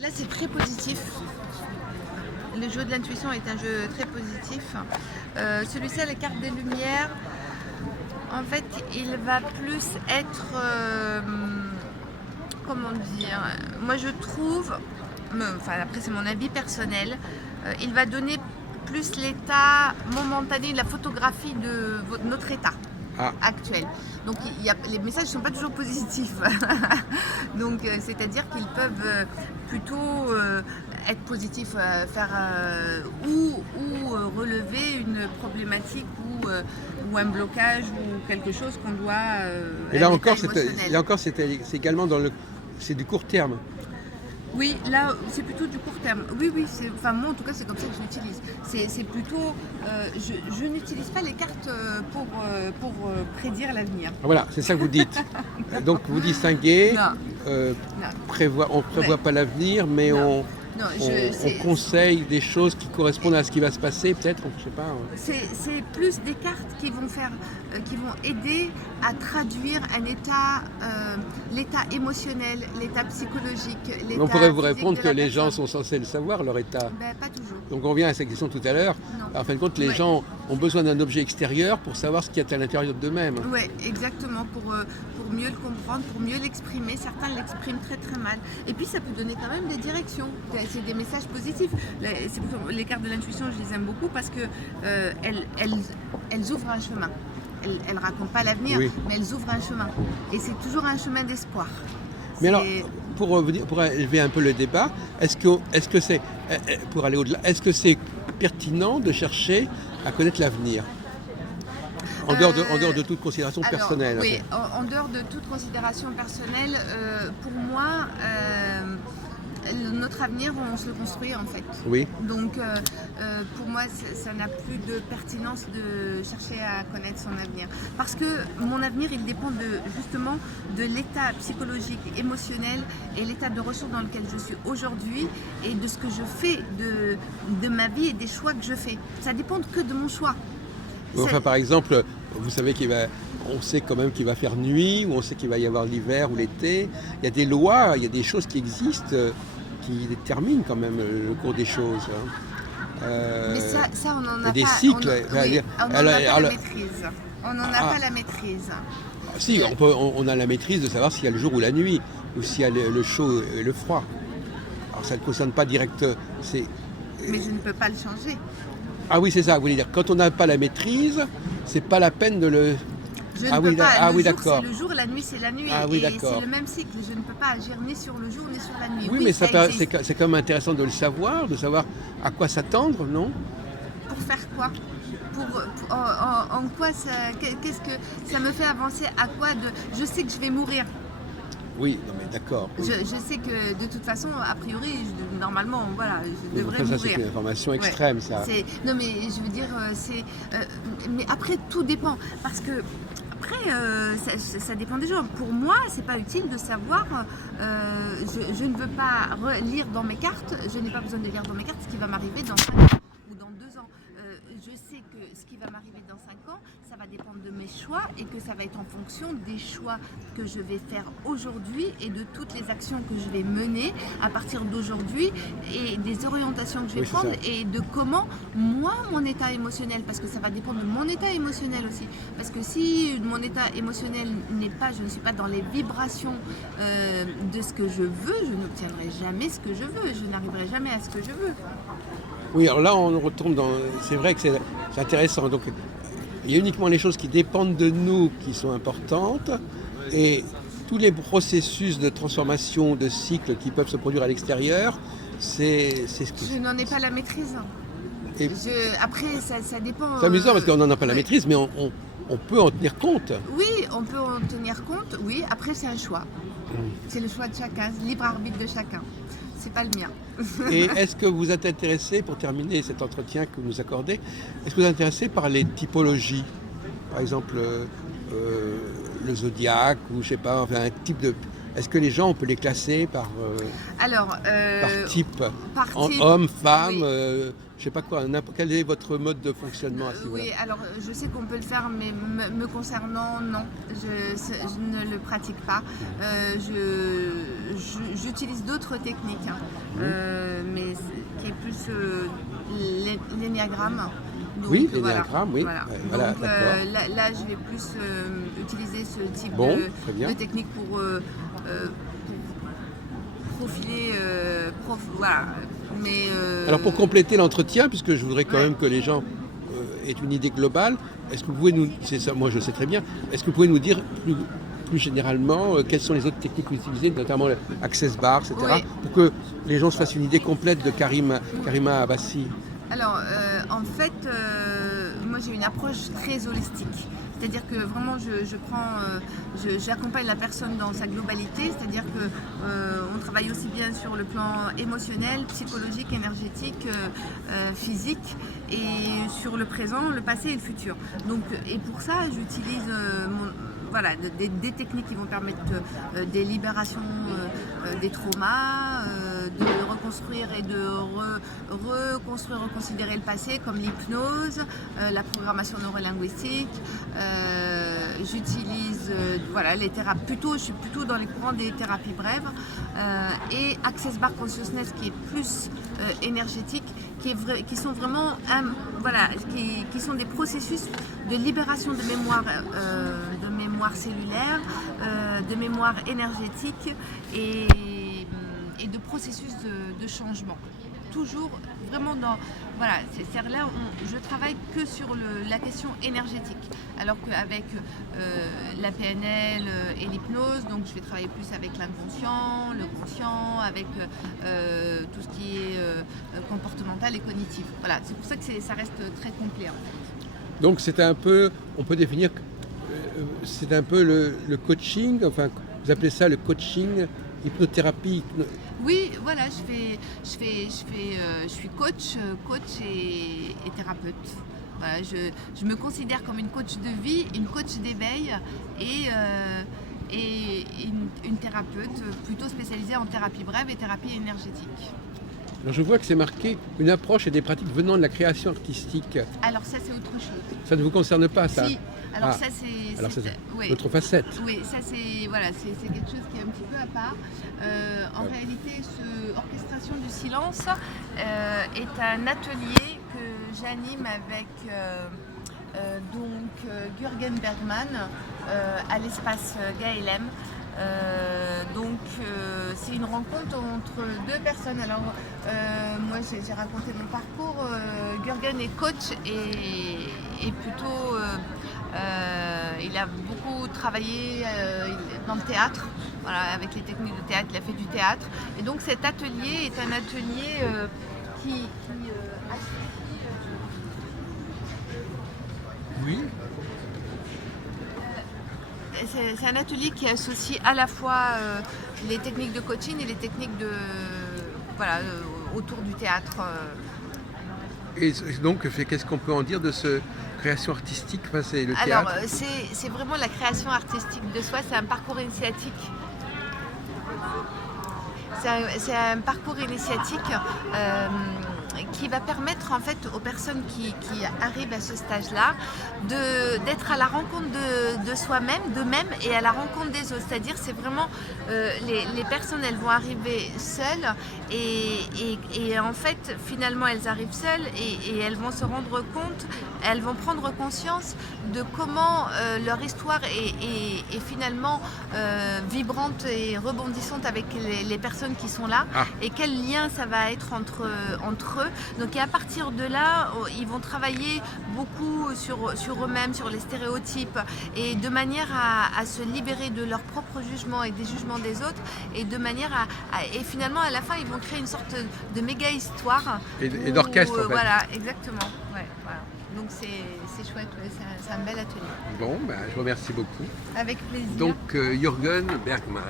Là, c'est très positif. Le jeu de l'intuition est un jeu très positif. Celui-ci, à la carte des lumières, en fait, il va plus être... comment dire? Moi, je trouve, enfin après c'est mon avis personnel, il va donner plus l'état momentané de la photographie de notre état actuel. Donc les messages ne sont pas toujours positifs. Donc c'est-à-dire qu'ils peuvent plutôt être positifs, faire ou relever une problématique ou un blocage ou quelque chose qu'on doit. Et là encore, c'est également c'est du court terme. Oui, là, c'est plutôt du court terme. Oui, enfin moi en tout cas, c'est comme ça que je l'utilise. C'est plutôt, je n'utilise pas les cartes pour prédire l'avenir. Voilà, c'est ça que vous dites. Donc vous distinguez, on ne prévoit pas l'avenir, mais on conseille des choses qui correspondent à ce qui va se passer, peut-être, je sais pas. C'est plus des cartes qui vont aider à traduire un état, l'état émotionnel, l'état psychologique, l'état. On pourrait vous répondre que les gens sont censés le savoir, leur état. Ben, pas toujours. Donc on revient à cette question tout à l'heure. En fin de compte, les gens ont besoin d'un objet extérieur pour savoir ce qu'il y a à l'intérieur d'eux-mêmes. Oui, exactement, pour mieux le comprendre, pour mieux l'exprimer. Certains l'expriment très très mal. Et puis ça peut donner quand même des directions. C'est des messages positifs. Les cartes de l'intuition, je les aime beaucoup parce que elles ouvrent un chemin. Elles ne racontent pas l'avenir, mais elles ouvrent un chemin. Et c'est toujours un chemin d'espoir. Mais alors, pour élever un peu le débat, est-ce que c'est, pour aller au-delà, est-ce que c'est pertinent de chercher à connaître l'avenir en dehors de toute considération personnelle? Oui, en dehors de toute considération personnelle, pour moi, notre avenir, on se le construit en fait. Oui. Donc, pour moi, ça n'a plus de pertinence de chercher à connaître son avenir. Parce que mon avenir, il dépend justement de l'état psychologique, émotionnel et l'état de ressources dans lequel je suis aujourd'hui et de ce que je fais de ma vie et des choix que je fais. Ça dépend que de mon choix. Enfin, par exemple, vous savez on sait quand même qu'il va faire nuit, ou on sait qu'il va y avoir l'hiver ou l'été. Il y a des lois, il y a des choses qui existent, qui déterminent quand même le cours des choses. Mais ça on n'en a des pas. cycles. On n'en a pas la maîtrise. On n'en a pas la maîtrise. Si, on a la maîtrise de savoir s'il y a le jour ou la nuit, ou s'il y a le chaud et le froid. Alors ça ne concerne pas direct. Mais je ne peux pas le changer. Ah oui, c'est ça, vous voulez dire, quand on n'a pas la maîtrise, c'est pas la peine de le... Je ne peux pas. Le jour, d'accord. c'est le jour, la nuit, c'est la nuit. Oui, et d'accord. c'est le même cycle. Je ne peux pas agir ni sur le jour, ni sur la nuit. Oui, mais c'est quand même intéressant de le savoir, de savoir à quoi s'attendre, non? Pour faire quoi? En quoi qu'est-ce que ça me fait avancer? À quoi je sais que je vais mourir. Oui, non mais d'accord. Je sais que de toute façon, a priori, normalement, voilà, je devrais mourir. Ça, c'est une information extrême, ça. Non, mais je veux dire, mais après, tout dépend. Parce que, après, ça dépend des gens. Pour moi, c'est pas utile de savoir. Je ne veux pas lire dans mes cartes. Je n'ai pas besoin de lire dans mes cartes ce qui va m'arriver dans 5 ans ou dans 2 ans. Je sais que ce qui va m'arriver dans 5 ans, ça va dépendre de mes choix et que ça va être en fonction des choix que je vais faire aujourd'hui et de toutes les actions que je vais mener à partir d'aujourd'hui et des orientations que je vais prendre et de comment moi, mon état émotionnel, parce que ça va dépendre de mon état émotionnel aussi. Parce que si mon état émotionnel je ne suis pas dans les vibrations de ce que je veux, je n'obtiendrai jamais ce que je veux, je n'arriverai jamais à ce que je veux. Oui, alors là, on retombe dans... C'est vrai que c'est intéressant. Donc, il y a uniquement les choses qui dépendent de nous qui sont importantes et tous les processus de transformation, de cycle qui peuvent se produire à l'extérieur, c'est ce que... Je n'en ai pas la maîtrise. Après, ça dépend... C'est amusant parce qu'on n'en a pas la maîtrise, mais on peut en tenir compte. Oui, on peut en tenir compte, oui. Après, c'est un choix. C'est le choix de chacun, le libre arbitre de chacun. C'est pas le mien. Et est-ce que vous êtes intéressé, pour terminer cet entretien que vous nous accordez, est-ce que vous êtes intéressé par les typologies? Par exemple, le zodiaque, ou je sais pas, enfin, un type de... est-ce que les gens, on peut les classer par, Alors, par type, par type, homme, femme, oui. je sais pas quoi, quel est votre mode de fonctionnement à ce niveau-là? Oui, alors je sais qu'on peut le faire, mais me concernant, non, je ne le pratique pas. J'utilise d'autres techniques, hein, mais qui est plus l'énéagramme. Donc, Oui, voilà, l'énéagramme, oui. voilà. Voilà, Donc d'accord. là, je vais plus utiliser ce type Bon, très bien. de technique pour profiler, voilà. Mais Alors pour compléter l'entretien, puisque je voudrais quand ouais. même que les gens aient une idée globale, est-ce que vous pouvez nous, c'est ça, moi je sais très bien, est-ce que vous pouvez nous dire plus généralement quelles sont les autres techniques que vous utilisez, notamment l'Access Bar, etc., Oui. pour que les gens se fassent une idée complète de Karima Abbasi? Alors, en fait, moi j'ai une approche très holistique. C'est-à-dire que vraiment, j'accompagne la personne dans sa globalité. C'est-à-dire que on travaille aussi bien sur le plan émotionnel, psychologique, énergétique, physique, et sur le présent, le passé et le futur. Donc, et pour ça, j'utilise voilà, des techniques qui vont permettre des libérations des traumas, de reconstruire et de reconstruire, reconsidérer le passé, comme l'hypnose, la programmation neurolinguistique. J'utilise voilà, les thérapies, je suis plutôt dans les courants des thérapies brèves, et Access Bar Consciousness qui est plus énergétique, qui sont vraiment voilà, qui sont des processus de libération de mémoire cellulaire, de mémoire énergétique et de processus de changement. Toujours vraiment dans... Voilà, c'est là je travaille que sur la question énergétique. Alors qu'avec la PNL et l'hypnose, donc je vais travailler plus avec l'inconscient, le conscient, avec tout ce qui est comportemental et cognitif. Voilà, c'est pour ça que ça reste très complet en fait. Donc c'est un peu, on peut définir, c'est un peu le coaching, enfin vous appelez ça le coaching, hypnothérapie. Oui, voilà, je suis coach et thérapeute. Voilà, je me considère comme une coach de vie, une coach d'éveil et une thérapeute plutôt spécialisée en thérapie brève et thérapie énergétique. Alors je vois que c'est marqué une approche et des pratiques venant de la création artistique. Alors ça c'est autre chose. Ça ne vous concerne pas, ça? Si. Alors ça c'est oui. L'autre facette. Oui, ça c'est voilà, c'est quelque chose qui est un petit peu à part. En réalité, Orchestration du silence est un atelier que j'anime avec Jürgen Bergman à l'espace Gaëlem. C'est une rencontre entre deux personnes. Alors moi j'ai raconté mon parcours. Jürgen est coach et plutôt il a beaucoup travaillé dans le théâtre, voilà, avec les techniques de théâtre, il a fait du théâtre. Et donc cet atelier est un atelier qui Oui. C'est un atelier qui associe à la fois les techniques de coaching et les techniques voilà, autour du théâtre. Et donc, qu'est-ce qu'on peut en dire de ce création artistique? Enfin, c'est le théâtre. Alors, c'est vraiment la création artistique de soi, c'est un parcours initiatique. C'est un parcours initiatique qui va permettre en fait aux personnes qui arrivent à ce stage-là d'être à la rencontre de soi-même, d'eux-mêmes et à la rencontre des autres. C'est-à-dire c'est vraiment les personnes, elles vont arriver seules et en fait finalement elles arrivent seules et elles vont se rendre compte, elles vont prendre conscience de comment leur histoire est finalement vibrante et rebondissante avec les personnes qui sont là et quel lien ça va être entre eux. Donc et à partir de là, ils vont travailler beaucoup sur eux-mêmes, sur les stéréotypes et de manière à se libérer de leurs propres jugements et des jugements des autres et de manière et finalement à la fin ils vont créer une sorte de méga histoire et d'orchestre en fait. Voilà, exactement. Ouais, voilà. Donc c'est chouette, ouais, c'est un bel atelier. Bon, je vous remercie beaucoup. Avec plaisir. Donc Jürgen Bergman.